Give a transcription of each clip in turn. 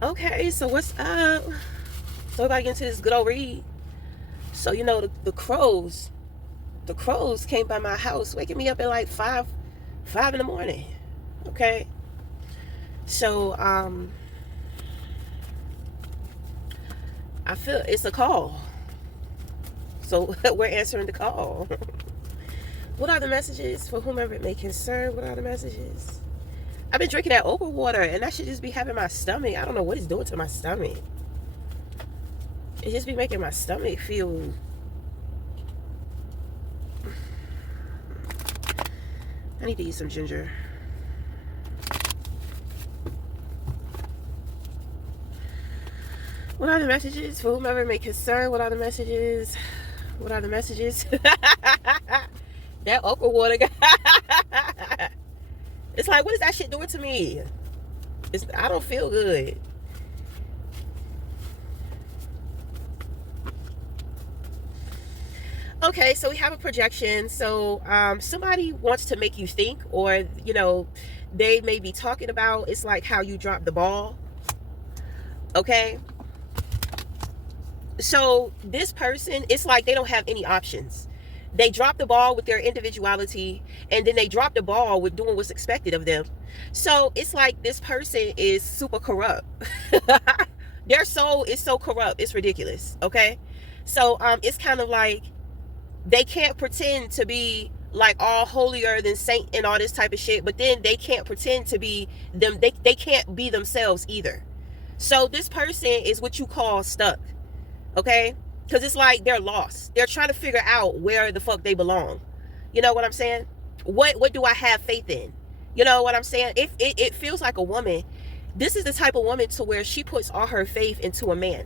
Okay, so what's up? So we about to get into this good old read. So the crows came by my house, waking me up at like five in the morning. Okay, so I feel it's a call. So we're answering the call. What are the messages for whomever it may concern? What are the messages? I've been drinking that okra water, and that should just be having my stomach. I don't know what it's doing to my stomach. It just be making my stomach feel. I need to eat some ginger. What are the messages for whomever may concern? What are the messages? What are the messages? That okra water guy. It's like, what is that shit doing to me? I don't feel good. Okay, so we have a projection. So somebody wants to make you think, or they may be talking about, it's like how you drop the ball. Okay, so this person, it's like they don't have any options. They drop the ball with their individuality, and then they drop the ball with doing what's expected of them. So it's like this person is super corrupt. Their soul is so corrupt, it's ridiculous. Okay, so it's kind of like they can't pretend to be like all holier than saint and all this type of shit, but then they can't pretend to be them. They can't be themselves either. So this person is what you call stuck. Okay, because it's like they're lost. They're trying to figure out where the fuck they belong. You know what I'm saying? What do I have faith in? You know what I'm saying? If it feels like a woman, this is the type of woman to where she puts all her faith into a man.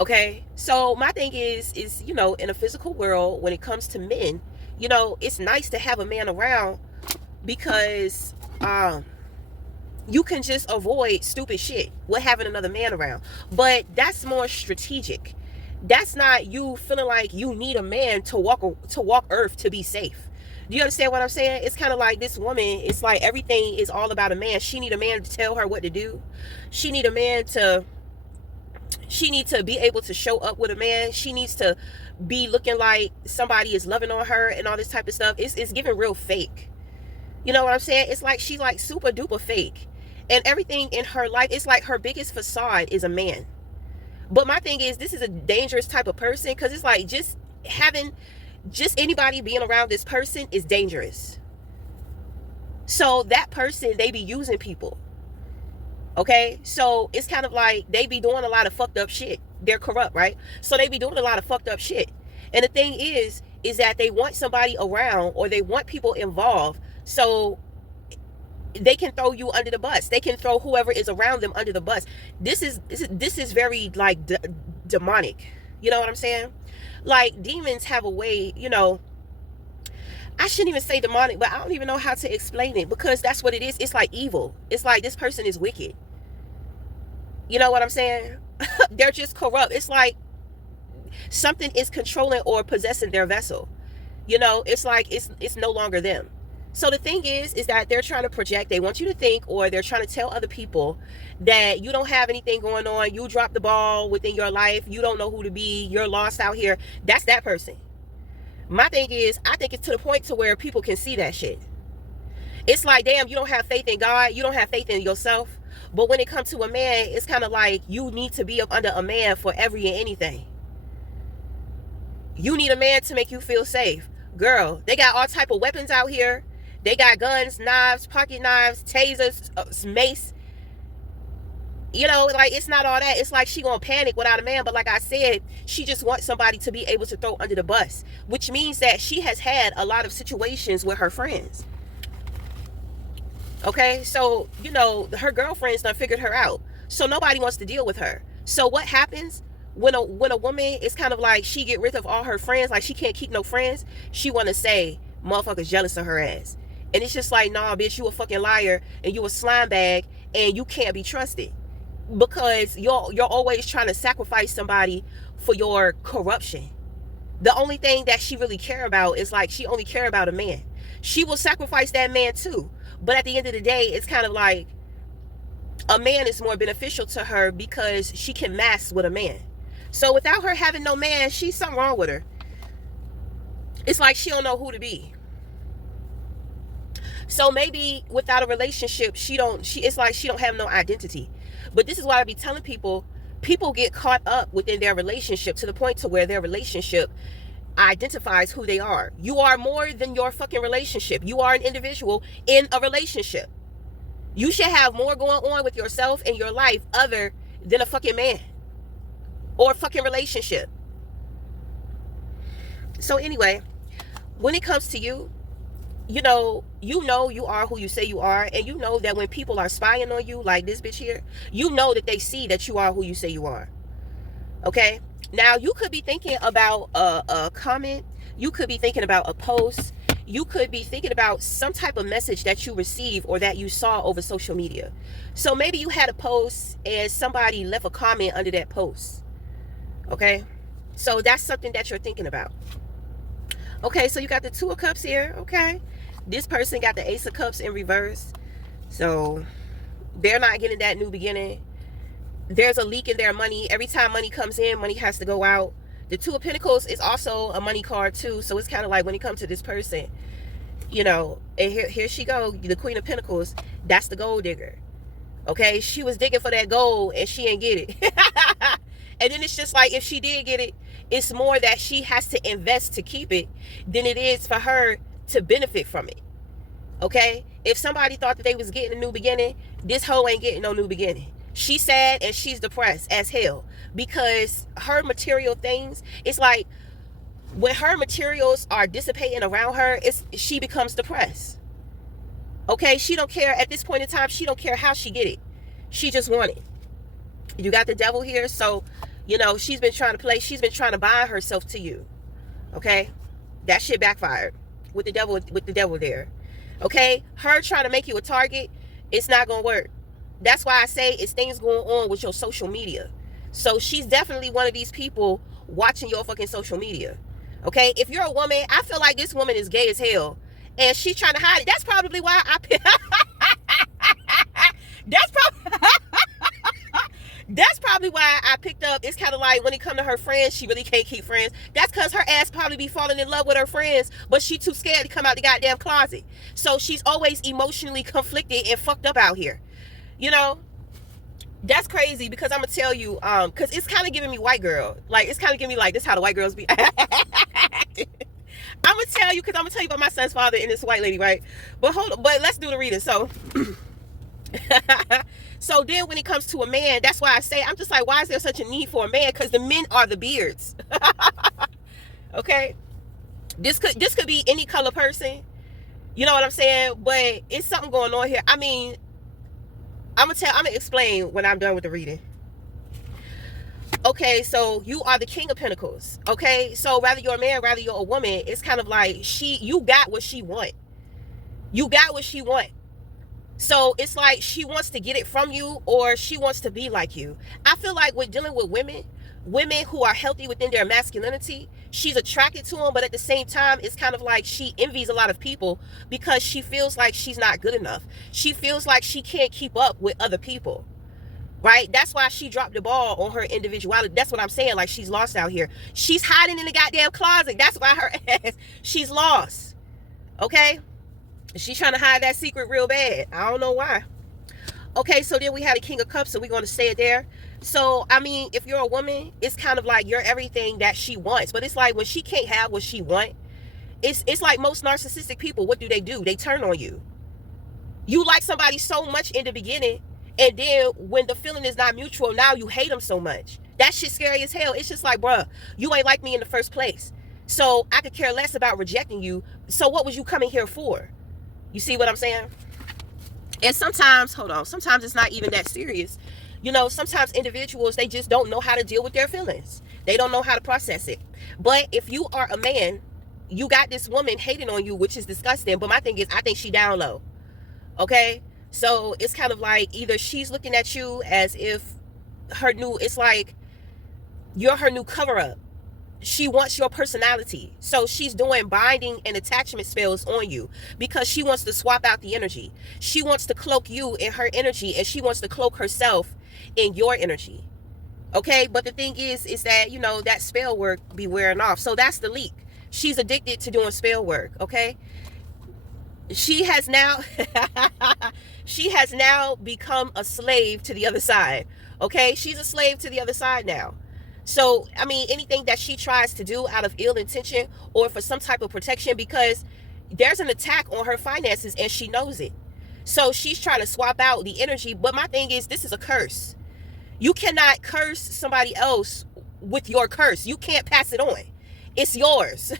Okay, so my thing is in a physical world, when it comes to men, it's nice to have a man around, because you can just avoid stupid shit with having another man around. But that's more strategic. That's not you feeling like you need a man to walk earth to be safe. Do you understand what I'm saying? It's kind of like this woman, it's like everything is all about a man. She need a man to tell her what to do. She need a man to she needs to be able to show up with a man. She needs to be looking like somebody is loving on her and all this type of stuff. It's giving real fake. You know what I'm saying? It's like she like super duper fake. And everything in her life, it's like her biggest facade is a man. But my thing is, this is a dangerous type of person, because it's like just anybody being around this person is dangerous. So that person, they be using people. Okay, so it's kind of like they be doing a lot of fucked up shit. They're corrupt, right? So they be doing a lot of fucked up shit. And the thing is that they want somebody around, or they want people involved, so they can throw you under the bus. They can throw whoever is around them under the bus. This is very like demonic. You know what I'm saying? Like demons have a way, I shouldn't even say demonic, but I don't even know how to explain it, because that's what it is. It's like evil. It's like this person is wicked. You know what I'm saying? They're just corrupt. It's like something is controlling or possessing their vessel. It's like it's no longer them. So the thing is that they're trying to project. They want you to think, or they're trying to tell other people that you don't have anything going on. You dropped the ball within your life. You don't know who to be. You're lost out here. That's that person. My thing is, I think it's to the point to where people can see that shit. It's like, damn, you don't have faith in God. You don't have faith in yourself. But when it comes to a man, it's kind of like you need to be up under a man for every and anything. You need a man to make you feel safe. Girl, they got all type of weapons out here. They got guns, knives, pocket knives, tasers, mace. Like it's not all that. It's like she gonna panic without a man. But like I said, she just wants somebody to be able to throw under the bus, which means that she has had a lot of situations with her friends. Okay, so her girlfriends done figured her out, so nobody wants to deal with her. So what happens when a woman is kind of like, she get rid of all her friends, like she can't keep no friends? She want to say motherfuckers jealous of her ass, and it's just like, nah, bitch, you a fucking liar, and you a slime bag, and you can't be trusted, because you're always trying to sacrifice somebody for your corruption. The only thing that she really care about is like, she only care about a man. She will sacrifice that man too. But at the end of the day, it's kind of like, A man is more beneficial to her because she can mask with a man. So without her having no man, she's something wrong with her. It's like she don't know who to be. So maybe without a relationship, it's like she don't have no identity. But this is why I be telling people get caught up within their relationship to the point to where their relationship identifies who they are. You are more than your fucking relationship. You are an individual in a relationship. You should have more going on with yourself and your life other than a fucking man or a fucking relationship. So anyway, when it comes to you, you know you are who you say you are, and you know that when people are spying on you like this bitch here, you know that they see that you are who you say you are. Okay? Now, you could be thinking about a comment, you could be thinking about a post, you could be thinking about some type of message that you received or that you saw over social media. So maybe you had a post and somebody left a comment under that post. Okay? So that's something that you're thinking about. Okay, so you got the Two of Cups here. Okay. This person got the Ace of Cups in reverse. So they're not getting that new beginning. There's a leak in their money. Every time money comes in, money has to go out. The Two of Pentacles is also a money card too. So it's kind of like when it comes to this person, you know, and here she go, the Queen of Pentacles. That's the gold digger. Okay, she was digging for that gold and she ain't get it. And then it's just like, if she did get it, it's more that she has to invest to keep it than it is for her to benefit from it. Okay? If somebody thought that they was getting a new beginning, this hoe ain't getting no new beginning. She's sad and she's depressed as hell because her material things, it's like when her materials are dissipating around her, she becomes depressed. Okay? She don't care at this point in time. She don't care how she get it. She just want it. You got the Devil here. So, you know, she's been trying to bind herself to you. Okay? That shit backfired with the devil there. Okay? Her trying to make you a target, it's not going to work. That's why I say it's things going on with your social media. So she's definitely one of these people watching your fucking social media. Okay? If you're a woman, I feel like this woman is gay as hell. And she's trying to hide it. That's probably why That's probably why I picked up. It's kind of like when it comes to her friends, she really can't keep friends. That's because her ass probably be falling in love with her friends, but she too scared to come out the goddamn closet. So she's always emotionally conflicted and fucked up out here. You know, that's crazy because I'm gonna tell you, because it's kind of giving me white girl. Like, it's kind of giving me like, this how the white girls be. I'm gonna tell you, because I'm gonna tell you about my son's father and this white lady, right? But hold on, but let's do the reading. So so then when it comes to a man, that's why I say, I'm just like, why is there such a need for a man? Because the men are the beards. Okay? This could be any color person. You know what I'm saying? But it's something going on here. I mean, I'm gonna explain when I'm done with the reading. Okay, so you are the King of Pentacles. Okay? So whether you're a man, whether you're a woman, it's kind of like you got what she want. You got what she want. So it's like she wants to get it from you, or she wants to be like you. I feel like with dealing with women who are healthy within their masculinity, she's attracted to them, but at the same time, it's kind of like she envies a lot of people because she feels like she's not good enough. She feels like she can't keep up with other people. Right? That's why she dropped the ball on her individuality. That's what I'm saying. Like, she's lost out here. She's hiding in the goddamn closet. That's why her ass, she's lost. Okay? She's trying to hide that secret real bad. I don't know why. Okay, so then we had a King of Cups, so we're going to stay it there. So, I mean, if you're a woman, it's kind of like you're everything that she wants. But it's like when she can't have what she wants, it's like most narcissistic people, what do? They turn on you. You like somebody so much in the beginning, and then when the feeling is not mutual, now you hate them so much. That shit's scary as hell. It's just like, bruh, you ain't like me in the first place. So I could care less about rejecting you. So what was you coming here for? You see what I'm saying? And sometimes, sometimes it's not even that serious. You know, sometimes individuals, they just don't know how to deal with their feelings. They don't know how to process it. But if you are a man, you got this woman hating on you, which is disgusting. But my thing is, I think she down low. Okay? So it's kind of like either she's looking at you as if it's like you're her new cover up. She wants your personality. So she's doing binding and attachment spells on you because she wants to swap out the energy. She wants to cloak you in her energy, and she wants to cloak herself in your energy. Okay, but the thing is that, you know, that spell work be wearing off. So that's the leak. She's addicted to doing spell work. Okay, she has now she has now become a slave to the other side. Okay, she's a slave to the other side now. So I mean, anything that she tries to do out of ill intention or for some type of protection, because there's an attack on her finances and she knows it. So she's trying to swap out the energy. But my thing is, this is a curse. You cannot curse somebody else with your curse. You can't pass it on. It's yours.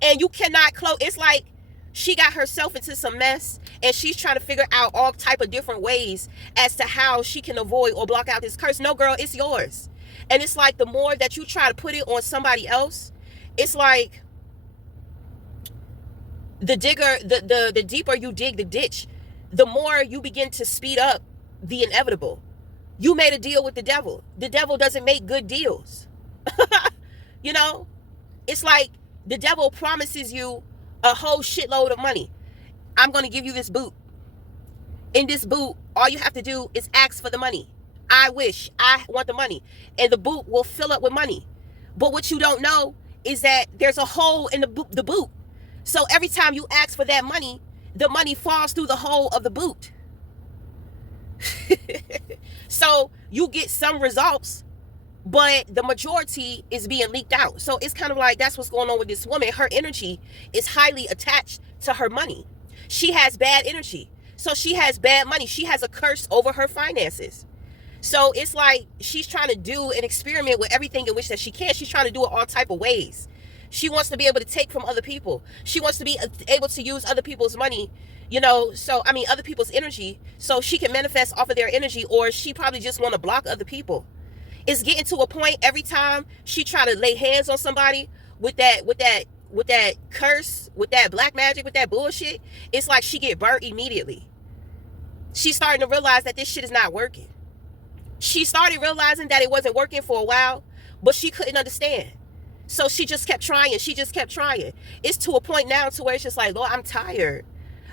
And you cannot close. It's like she got herself into some mess and she's trying to figure out all type of different ways as to how she can avoid or block out this curse. No, girl, it's yours. And it's like the more that you try to put it on somebody else, it's like the deeper you dig the ditch, the more you begin to speed up the inevitable. You made a deal with the devil. The devil doesn't make good deals. You know, it's like the devil promises you a whole shitload of money. I'm going to give you this boot. In this boot, all you have to do is ask for the money. I want the money. And the boot will fill up with money. But what you don't know is that there's a hole in the boot. So every time you ask for that money, the money falls through the hole of the boot. So you get some results, but the majority is being leaked out. So it's kind of like that's what's going on with this woman. Her energy is highly attached to her money. She has bad energy. So she has bad money. She has a curse over her finances. So it's like she's trying to do an experiment with everything in which that she can. She's trying to do it all type of ways. She wants to be able to take from other people. She wants to be able to use other people's money, you know, so I mean other people's energy, so she can manifest off of their energy, or she probably just want to block other people. It's getting to a point every time she try to lay hands on somebody with that curse, with that black magic, with that bullshit, it's like she get burnt immediately. She's starting to realize that this shit is not working. She started realizing that it wasn't working for a while, but she couldn't understand. So she just kept trying. She just kept trying. It's to a point now to where it's just like, Lord, I'm tired.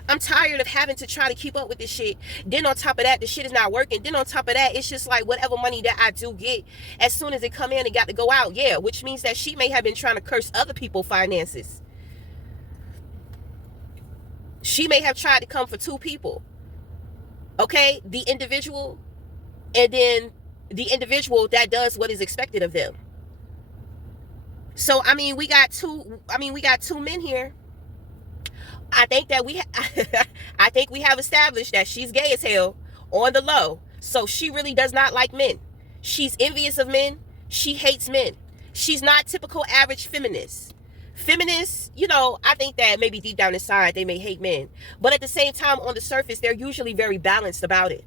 I'm tired of having to try to keep up with this shit. Then on top of that, the shit is not working. Then on top of that, it's just like whatever money that I do get, as soon as it come in, it got to go out. Yeah, which means that she may have been trying to curse other people's finances. She may have tried to come for two people. Okay? The individual, and then the individual that does what is expected of them. So, I mean, we got two men here. I think that I think we have established that she's gay as hell on the low. So she really does not like men. She's envious of men. She hates men. She's not typical average feminist. Feminists, you know, I think that maybe deep down inside they may hate men. But at the same time, on the surface, they're usually very balanced about it.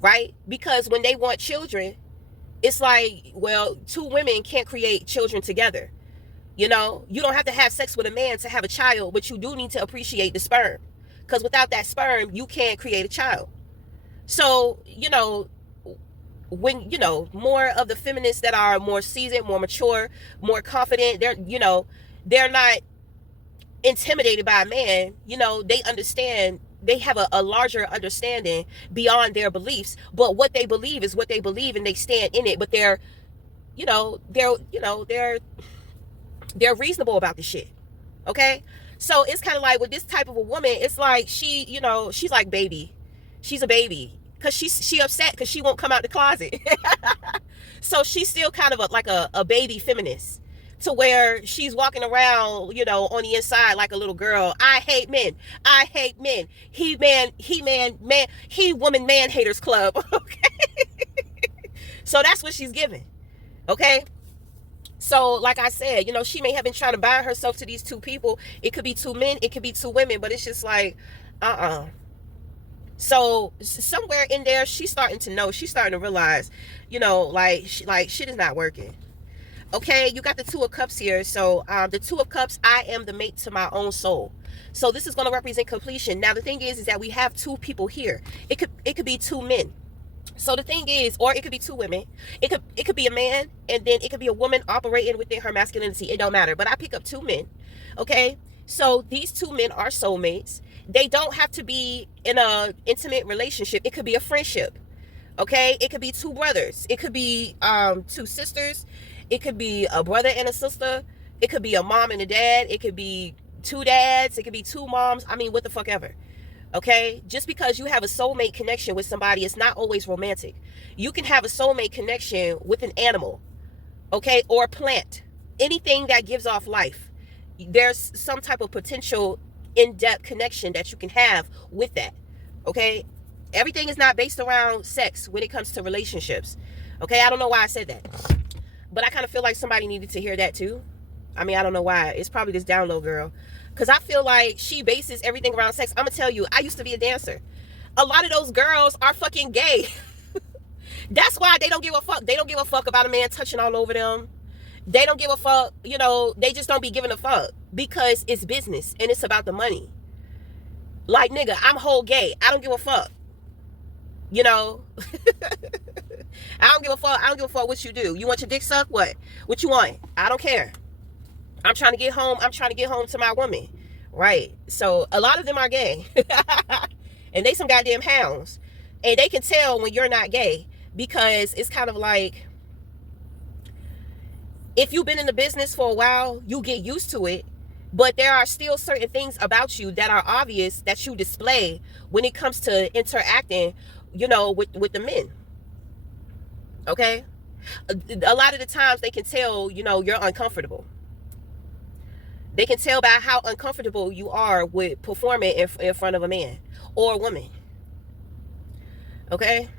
Right? Because when they want children, it's like, well, two women can't create children together. You know, you don't have to have sex with a man to have a child, but you do need to appreciate the sperm. Because without that sperm, you can't create a child. So, you know, when, you know, more of the feminists that are more seasoned, more mature, more confident, they're not intimidated by a man. You know, they understand, they have a larger understanding beyond their beliefs. But what they believe is what they believe, and they stand in it. But they're reasonable about the shit. Okay? So it's kind of like with this type of a woman, it's like she, you know, she's like baby. She's a baby. Because she upset because she won't come out the closet. So she's still kind of like a baby feminist. To where she's walking around, you know, on the inside like a little girl. I hate men. I hate men. He woman man haters club. Okay? So that's what she's giving. Okay? So, like I said, you know, she may have been trying to bind herself to these two people. It could be two men. It could be two women. But it's just like, So, somewhere in there, she's starting to know. She's starting to realize, you know, like shit is not working. Okay, you got the Two of Cups here. So, the Two of Cups, I am the mate to my own soul. So, this is going to represent completion. Now, the thing is that we have two people here. It could be two men. So the thing is, or it could be two women. It could be a man, and then it could be a woman operating within her masculinity. It don't matter. But I pick up two men. Okay? So these two men are soulmates. They don't have to be in a intimate relationship. It could be a friendship. Okay? It could be two brothers. It could be two sisters. It could be a brother and a sister. It could be a mom and a dad. It could be two dads. It could be two moms. I mean, what the fuck ever. Okay? Just because you have a soulmate connection with somebody, it's not always romantic. You can have a soulmate connection with an animal, okay, or a plant. Anything that gives off life. There's some type of potential in-depth connection that you can have with that. Okay? Everything is not based around sex when it comes to relationships. Okay? I don't know why I said that. But I kind of feel like somebody needed to hear that too. I mean, I don't know why. It's probably this download girl. Because I feel like she bases everything around sex. I'm going to tell you, I used to be a dancer. A lot of those girls are fucking gay. That's why they don't give a fuck. They don't give a fuck about a man touching all over them. They don't give a fuck. You know, they just don't be giving a fuck. Because it's business and it's about the money. Like, nigga, I'm whole gay. I don't give a fuck. You know? I don't give a fuck. I don't give a fuck what you do. You want your dick sucked? What? What you want? I don't care. I'm trying to get home. I'm trying to get home to my woman. Right. So a lot of them are gay. And they some goddamn hounds. And they can tell when you're not gay. Because it's kind of like, if you've been in the business for a while, you get used to it. But there are still certain things about you that are obvious that you display when it comes to interacting, you know, with the men. Okay? A lot of the times they can tell, you know, you're uncomfortable. They can tell by how uncomfortable you are with performing in front of a man or a woman. Okay?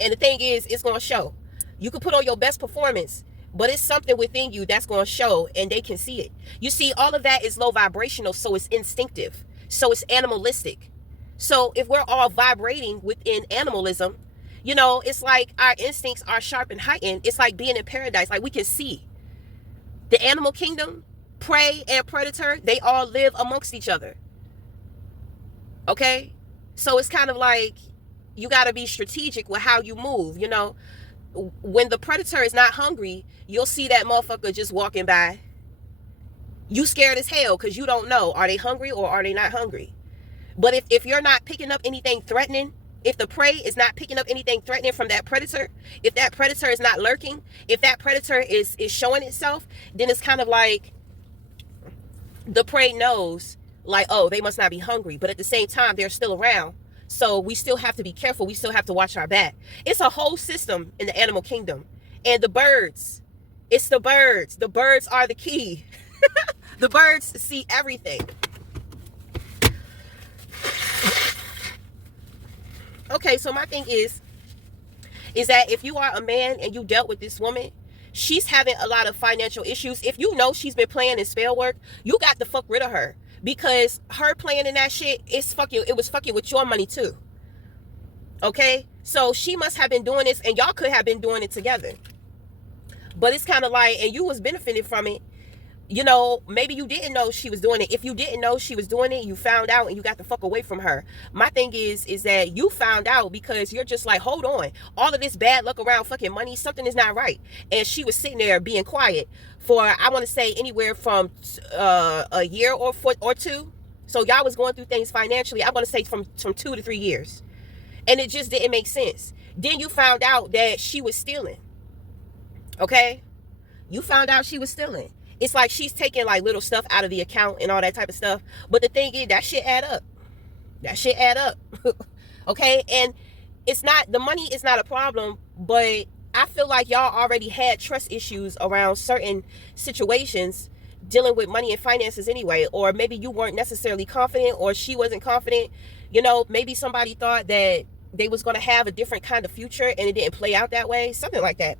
And the thing is, it's going to show. You can put on your best performance, but it's something within you that's going to show, and they can see it. You see, all of that is low vibrational, so it's instinctive. So it's animalistic. So if we're all vibrating within animalism, you know, it's like our instincts are sharp and heightened. It's like being in paradise. Like, we can see. The animal kingdom, prey and predator, they all live amongst each other. Okay? So it's kind of like you got to be strategic with how you move, you know. When the predator is not hungry, you'll see that motherfucker just walking by. You scared as hell because you don't know, are they hungry or are they not hungry? But if you're not picking up anything threatening, if the prey is not picking up anything threatening from that predator, if that predator is not lurking, if that predator is showing itself, then it's kind of like the prey knows, like, oh, they must not be hungry. But at the same time, they're still around. So we still have to be careful. We still have to watch our back. It's a whole system in the animal kingdom. And the birds, it's the birds. The birds are the key. The birds see everything. Okay, so my thing is that if you are a man and you dealt with this woman, she's having a lot of financial issues. If you know she's been playing in spell work, you got to fuck rid of her. Because her playing in that shit, it was fucking with your money too. Okay? So she must have been doing this, and y'all could have been doing it together. But it's kind of like, and you was benefiting from it. You know, maybe you didn't know she was doing it. If you didn't know she was doing it, you found out and you got the fuck away from her. My thing is that you found out because you're just like, hold on. All of this bad luck around fucking money, something is not right. And she was sitting there being quiet for, I want to say, anywhere from a year or two. So y'all was going through things financially, I want to say from 2 to 3 years. And it just didn't make sense. Then you found out that she was stealing. Okay? You found out she was stealing. It's like she's taking like little stuff out of the account and all that type of stuff. But the thing is, that shit add up. That shit add up. Okay? And it's not, the money is not a problem, but I feel like y'all already had trust issues around certain situations dealing with money and finances anyway. Or maybe you weren't necessarily confident, or she wasn't confident. You know, maybe somebody thought that they was going to have a different kind of future and it didn't play out that way. Something like that.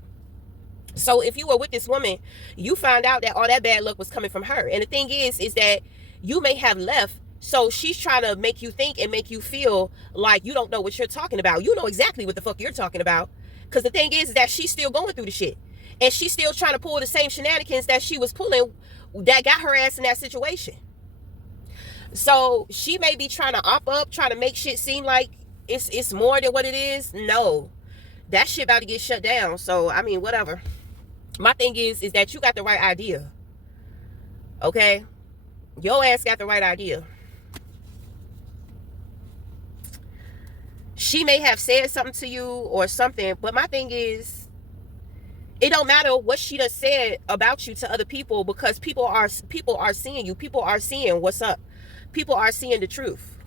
So if you were with this woman, you found out that all that bad luck was coming from her. And the thing is that you may have left. So she's trying to make you think and make you feel like you don't know what you're talking about. You know exactly what the fuck you're talking about. Because the thing is that she's still going through the shit. And she's still trying to pull the same shenanigans that she was pulling that got her ass in that situation. So she may be trying to op up, trying to make shit seem like it's more than what it is. No. That shit about to get shut down. So I mean, whatever. My thing is that you got the right idea. Okay? Your ass got the right idea. She may have said something to you or something, but my thing is, it don't matter what she done said about you to other people, because people are seeing you. People are seeing what's up. People are seeing the truth.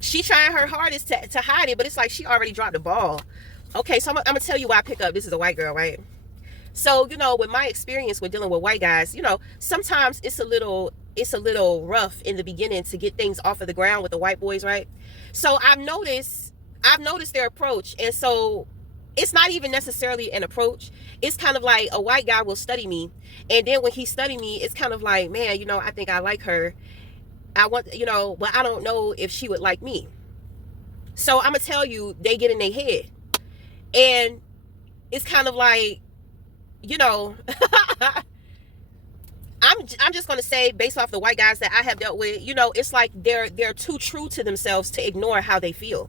She trying her hardest to hide it, but it's like she already dropped the ball. Okay, so I'm gonna tell you why I pick up. This is a white girl, right? So, with my experience with dealing with white guys, sometimes it's a little rough in the beginning to get things off of the ground with the white boys, right? So I've noticed their approach. And so it's not even necessarily an approach. It's kind of like a white guy will study me. And then when he studied me, it's kind of like, man, I think I like her. I want, but I don't know if she would like me. So I'm going to tell you, they get in their head. And it's kind of like, I'm just going to say, based off the white guys that I have dealt with, it's like they're too true to themselves to ignore how they feel.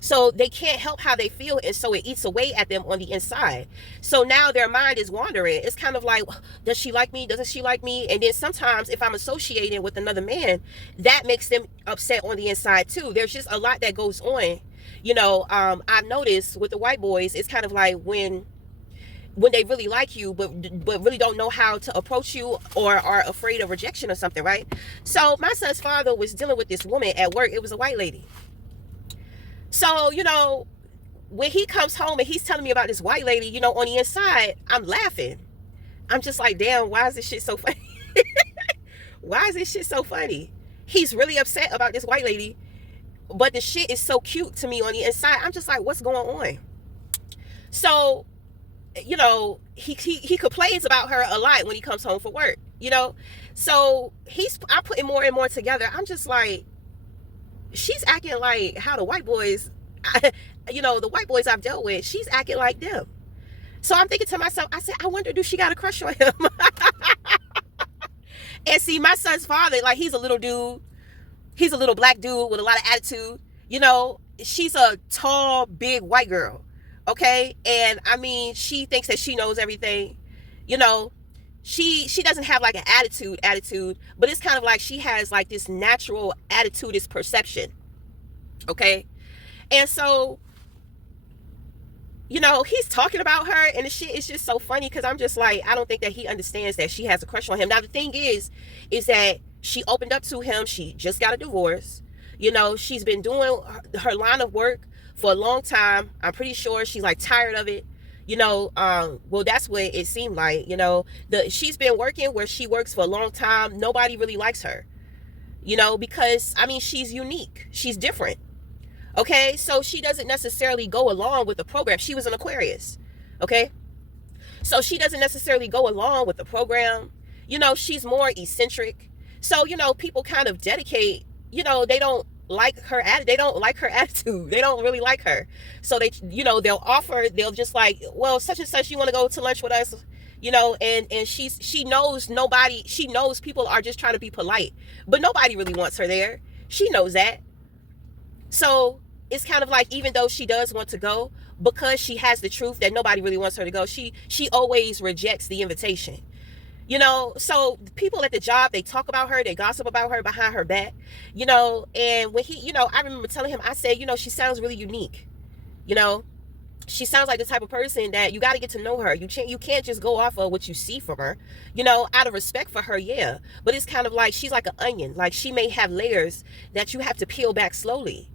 So they can't help how they feel, and so it eats away at them on the inside. So now their mind is wandering. It's kind of like, does she like me? Doesn't she like me? And then sometimes if I'm associating with another man, that makes them upset on the inside too. There's just a lot that goes on. I've noticed with the white boys, it's kind of like when they really like you, but really don't know how to approach you, or are afraid of rejection or something, right? So my son's father was dealing with this woman at work. It was a white lady. So, when he comes home and he's telling me about this white lady, on the inside, I'm laughing. I'm just like, damn, why is this shit so funny? Why is this shit so funny? He's really upset about this white lady, but the shit is so cute to me on the inside. I'm just like, what's going on? So, he complains about her a lot when he comes home from work, So I'm putting more and more together. I'm just like, she's acting like how the white boys, the white boys I've dealt with, she's acting like them. So I'm thinking to myself, I said, I wonder, do she got a crush on him? And see, my son's father, like, he's a little dude. He's a little black dude with a lot of attitude. She's a tall, big white girl. Okay. And I mean, she thinks that she knows everything. She doesn't have like an attitude, but it's kind of like she has like this natural attitude, this perception. Okay. And so, he's talking about her, and the shit is just so funny, because I'm just like, I don't think that he understands that she has a crush on him. Now, the thing is that she opened up to him. She just got a divorce. She's been doing her line of work for a long time. I'm pretty sure she's like tired of it. Well, that's what it seemed like. She's been working where she works for a long time. Nobody really likes her, because I mean, she's unique. She's different. Okay. So she doesn't necessarily go along with the program. She was an Aquarius. Okay. So she doesn't necessarily go along with the program. She's more eccentric. So, people kind of dedicate, they don't like her they don't like her attitude. They don't really like her. So they, they'll just like, well, such and such, you want to go to lunch with us, and she knows people are just trying to be polite, but nobody really wants her there. She knows that. So it's kind of like, even though she does want to go, because she has the truth that nobody really wants her to go, she always rejects the invitation. So people at the job, they talk about her, they gossip about her behind her back, and when he, I remember telling him, I said, she sounds really unique. She sounds like the type of person that you got to get to know her. You can't just go off of what you see from her, out of respect for her. Yeah. But it's kind of like, she's like an onion. Like, she may have layers that you have to peel back slowly.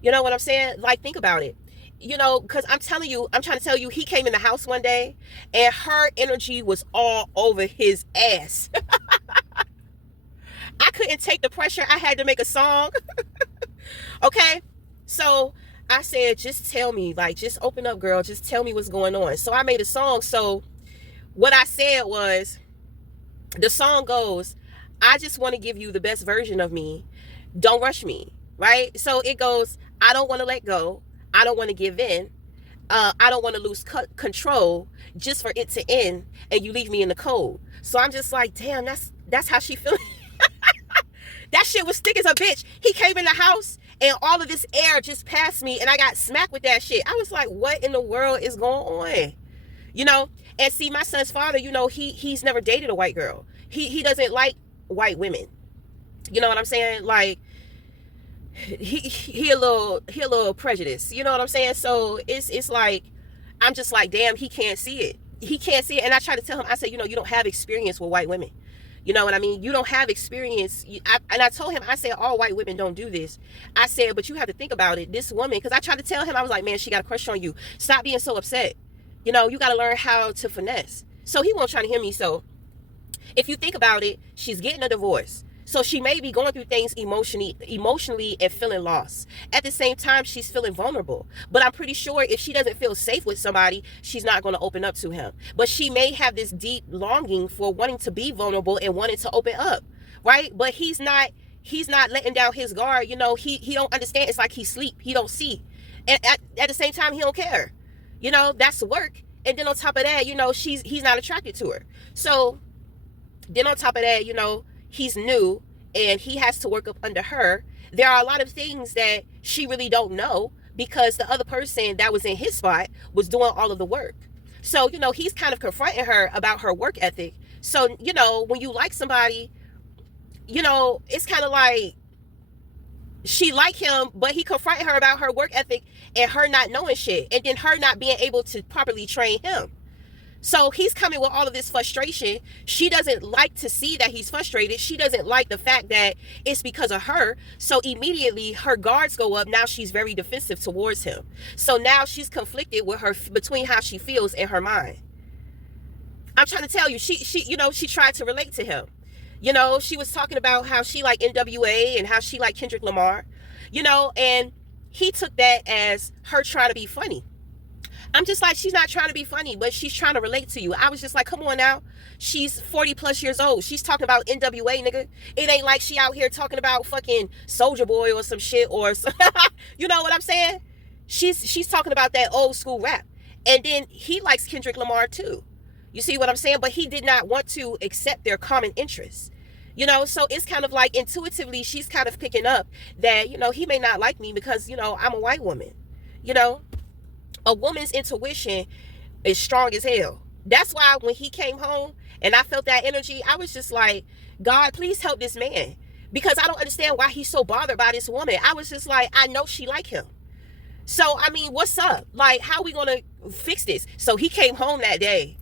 You know what I'm saying? Like, think about it. Because I'm trying to tell you, he came in the house one day and her energy was all over his ass. I couldn't take the pressure. I had to make a song. Okay. So I said, just tell me, like, just open up, girl. Just tell me what's going on. So I made a song. So what I said was, the song goes, I just want to give you the best version of me. Don't rush me. Right. So it goes, I don't want to let go. I don't want to give in. I don't want to lose control just for it to end and you leave me in the cold. So I'm just like, damn, that's how she feeling. That shit was thick as a bitch. He came in the house and all of this air just passed me and I got smacked with that shit. I was like, what in the world is going on? You know? And see, my son's father, you know, he's never dated a white girl. He doesn't like white women. You know what I'm saying? Like, he a little prejudiced. You know what I'm saying? So it's like, I'm just like, damn, he can't see it. He can't see it. And I try to tell him, I said, you know, you don't have experience with white women. You know what I mean? You don't have experience. And I told him, I said, all white women don't do this. I said, but you have to think about it. This woman, because I tried to tell him, I was like, man, she got a crush on you. Stop being so upset. You know, you got to learn how to finesse. So he won't try to hear me. So if you think about it, she's getting a divorce. So she may be going through things emotionally and feeling lost. At the same time, she's feeling vulnerable. But I'm pretty sure if she doesn't feel safe with somebody, she's not going to open up to him. But she may have this deep longing for wanting to be vulnerable and wanting to open up, right? But he's not letting down his guard. You know, he don't understand. It's like he sleep. He don't see. And at the same time, he don't care. You know, that's work. And then on top of that, you know, he's not attracted to her. So then on top of that, you know, he's new and he has to work up under her. There are a lot of things that she really don't know because the other person that was in his spot was doing all of the work. So, you know, he's kind of confronting her about her work ethic. So, you know, when you like somebody, you know, it's kind of like she like him, but he confronted her about her work ethic and her not knowing shit and then her not being able to properly train him. So he's coming with all of this frustration. She doesn't like to see that he's frustrated. She doesn't like the fact that it's because of her. So immediately her guards go up. Now she's very defensive towards him. So now she's conflicted with her between how she feels and her mind. I'm trying to tell you, she you know, she tried to relate to him. You know, she was talking about how she liked NWA and how she liked Kendrick Lamar, you know, and he took that as her trying to be funny. I'm just like, she's not trying to be funny, but she's trying to relate to you. I was just like, come on now. She's 40 plus years old. She's talking about NWA, nigga. It ain't like she out here talking about fucking Soulja Boy or some shit or some, you know what I'm saying? She's talking about that old school rap. And then he likes Kendrick Lamar too. You see what I'm saying? But he did not want to accept their common interests. You know, so it's kind of like intuitively she's kind of picking up that, you know, he may not like me because, you know, I'm a white woman. You know, a woman's intuition is strong as hell. That's why when he came home and I felt that energy, I was just like, God, please help this man. Because I don't understand why he's so bothered by this woman. I was just like, I know she like him. So, I mean, what's up? Like, how we going to fix this? So he came home that day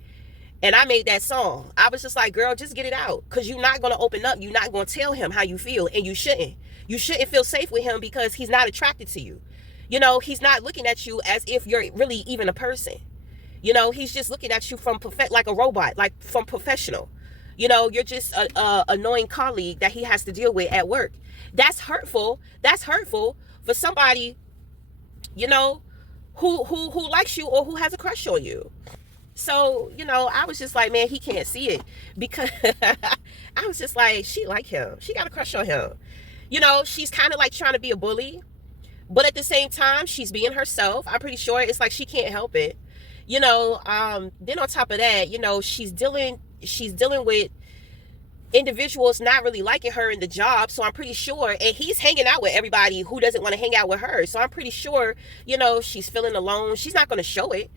and I made that song. I was just like, girl, just get it out. Because you're not going to open up. You're not going to tell him how you feel. And you shouldn't. You shouldn't feel safe with him because he's not attracted to you. You know, he's not looking at you as if you're really even a person. You know, he's just looking at you from like a robot, like from professional. You know, you're just a annoying colleague that he has to deal with at work. That's hurtful. That's hurtful for somebody, you know, who likes you or who has a crush on you. So, you know, I was just like, man, he can't see it because I was just like, she like him. She got a crush on him. You know, she's kind of like trying to be a bully. But at the same time, she's being herself. I'm pretty sure it's like she can't help it. You know, then on top of that, you know, she's dealing with individuals not really liking her in the job. So I'm pretty sure, and he's hanging out with everybody who doesn't want to hang out with her. So I'm pretty sure, you know, she's feeling alone. She's not going to show it.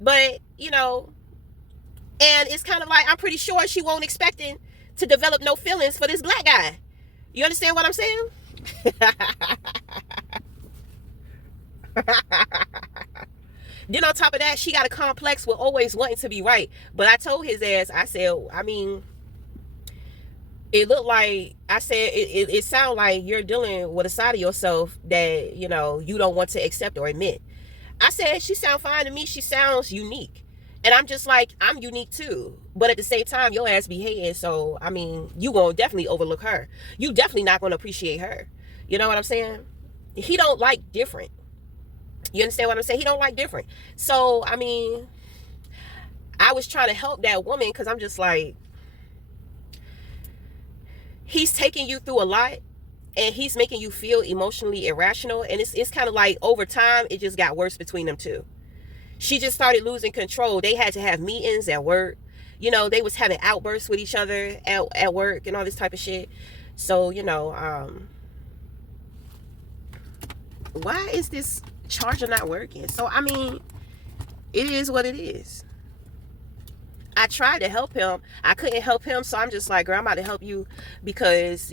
But, you know, and it's kind of like, I'm pretty sure she won't expecting to develop no feelings for this black guy. You understand what I'm saying? Then on top of that, she got a complex with always wanting to be right. But I told his ass, I said, I mean, it looked like, I said, it sounds like you're dealing with a side of yourself that, you know, you don't want to accept or admit. I said, she sounds fine to me. She sounds unique. And I'm just like, I'm unique too. But at the same time, your ass be hating. So, I mean, you gonna definitely overlook her. You definitely not gonna appreciate her. You know what I'm saying? He don't like different. You understand what I'm saying? He don't like different. So, I mean, I was trying to help that woman because I'm just like, he's taking you through a lot and he's making you feel emotionally irrational. And it's kind of like over time, it just got worse between them two. She just started losing control. They had to have meetings at work. You know, they was having outbursts with each other at work and all this type of shit. So, why is this charger not working? So, I mean, it is what it is. I tried to help him. I couldn't help him. So I'm just like, girl, I'm about to help you because,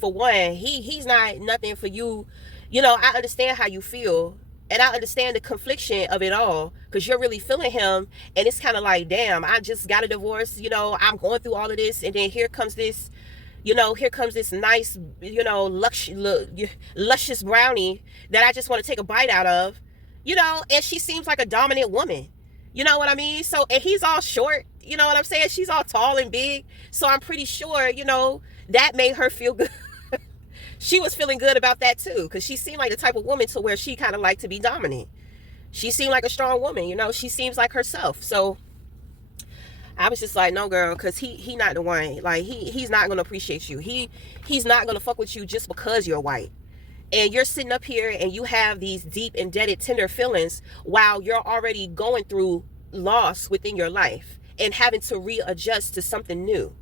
for one, he's not nothing for you. I understand how you feel. And I understand the confliction of it all because you're really feeling him. And it's kind of like, damn, I just got a divorce. I'm going through all of this. And then here comes this nice, luscious brownie that I just want to take a bite out of, and she seems like a dominant woman. You know what I mean? So, and he's all short, you know what I'm saying? She's all tall and big. So I'm pretty sure, that made her feel good. She was feeling good about that too, because she seemed like the type of woman to where she kind of liked to be dominant. She seemed like a strong woman, she seems like herself. So I was just like, no, girl, because he not the one. Like, he's not going to appreciate you. He's not going to fuck with you just because you're white. And you're sitting up here and you have these deep, indebted, tender feelings while you're already going through loss within your life and having to readjust to something new.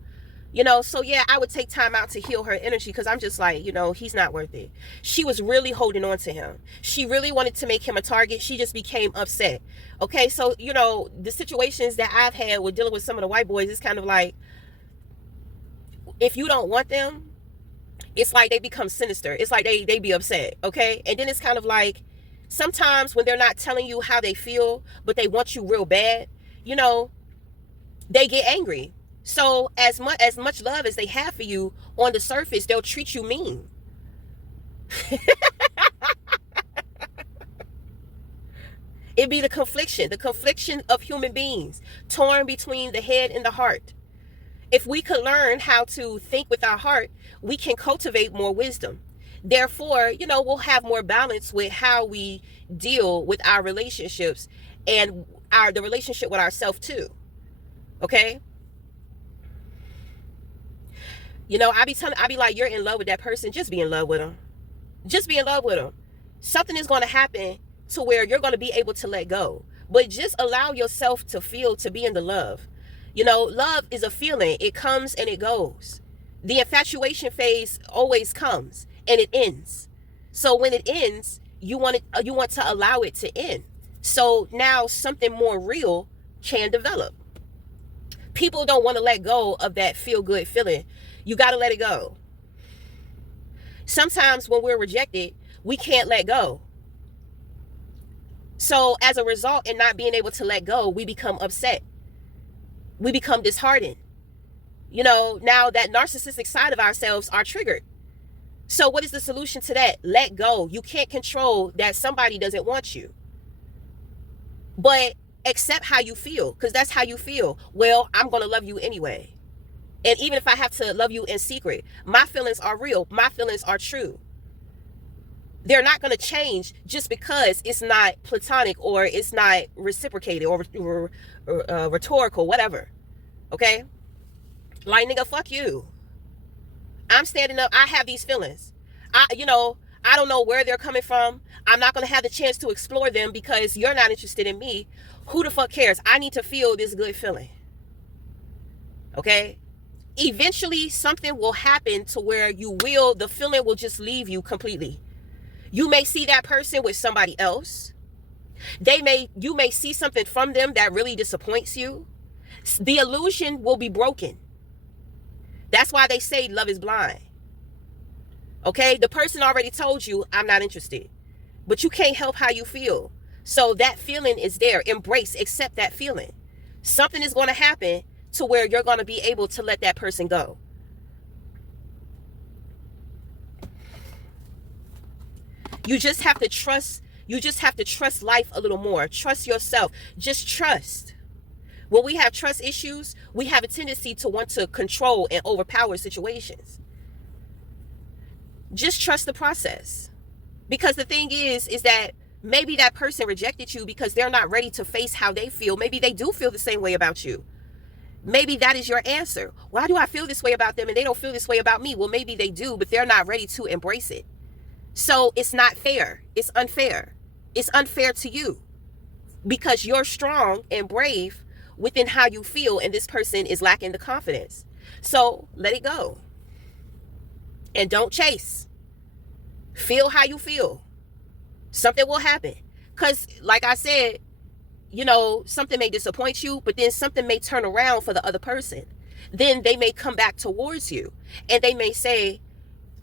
So yeah, I would take time out to heal her energy because I'm just like, he's not worth it. She was really holding on to him. She really wanted to make him a target. She just became upset. Okay, so, the situations that I've had with dealing with some of the white boys is kind of like, if you don't want them, it's like they become sinister. It's like they be upset, okay? And then it's kind of like, sometimes when they're not telling you how they feel, but they want you real bad, they get angry. So as much love as they have for you, on the surface, they'll treat you mean. It'd be the confliction of human beings, torn between the head and the heart. If we could learn how to think with our heart, we can cultivate more wisdom. Therefore, we'll have more balance with how we deal with our relationships and the relationship with ourselves too. Okay? I be like, you're in love with that person, just be in love with them. Just be in love with them. Something is going to happen to where you're going to be able to let go. But just allow yourself to be in the love. Love is a feeling. It comes and it goes. The infatuation phase always comes and it ends. So when it ends, you want to allow it to end. So now something more real can develop. People don't want to let go of that feel good feeling. You got to let it go. Sometimes when we're rejected, we can't let go. So as a result, in not being able to let go, we become upset. We become disheartened. Now that narcissistic side of ourselves are triggered. So what is the solution to that? Let go. You can't control that somebody doesn't want you. But accept how you feel, because that's how you feel. Well, I'm going to love you anyway. And even if I have to love you in secret, my feelings are real. My feelings are true. They're not going to change just because it's not platonic or it's not reciprocated or rhetorical, whatever. Okay? Like, nigga, fuck you. I'm standing up. I have these feelings. I don't know where they're coming from. I'm not going to have the chance to explore them because you're not interested in me. Who the fuck cares? I need to feel this good feeling. Okay? Eventually, something will happen to where the feeling will just leave you completely. You may see that person with somebody else. You may see something from them that really disappoints you. The illusion will be broken. That's why they say love is blind. Okay? The person already told you, I'm not interested. But you can't help how you feel. So that feeling is there. Embrace, accept that feeling. Something is going to happen to where you're going to be able to let that person go. You just have to trust. You just have to trust life a little more. Trust yourself. Just trust. When we have trust issues, we have a tendency to want to control and overpower situations. Just trust the process. Because the thing is that maybe that person rejected you because they're not ready to face how they feel. Maybe they do feel the same way about you. Maybe that is your answer. Why do I feel this way about them and they don't feel this way about me? Well, maybe they do, but they're not ready to embrace it. So it's not fair. It's unfair. It's unfair to you because you're strong and brave within how you feel, and this person is lacking the confidence. So let it go. And don't chase. Feel how you feel. Something will happen. Because, like I said, something may disappoint you, but then something may turn around for the other person. Then they may come back towards you. And they may say,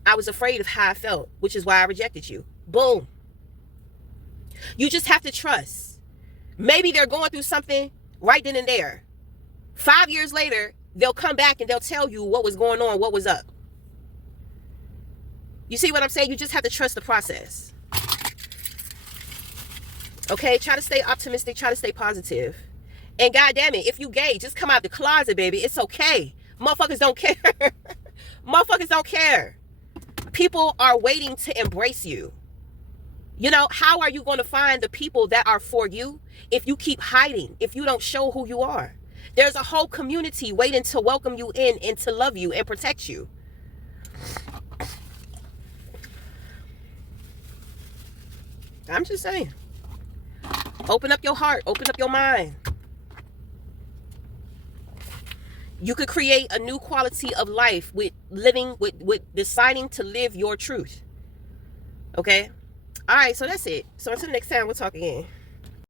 I was afraid of how I felt, which is why I rejected you. Boom. You just have to trust. Maybe they're going through something right then and there. 5 years later, they'll come back and they'll tell you what was going on, what was up. You see what I'm saying? You just have to trust the process. Okay? Try to stay optimistic. Try to stay positive. And goddamn it, if you gay, just come out the closet, baby. It's okay. Motherfuckers don't care. Motherfuckers don't care. People are waiting to embrace you. How are you going to find the people that are for you if you keep hiding, if you don't show who you are? There's a whole community waiting to welcome you in and to love you and protect you. I'm just saying. Open up your heart. Open up your mind. You could create a new quality of life with deciding to live your truth. Okay? All right, so that's it. So until next time, we'll talk again.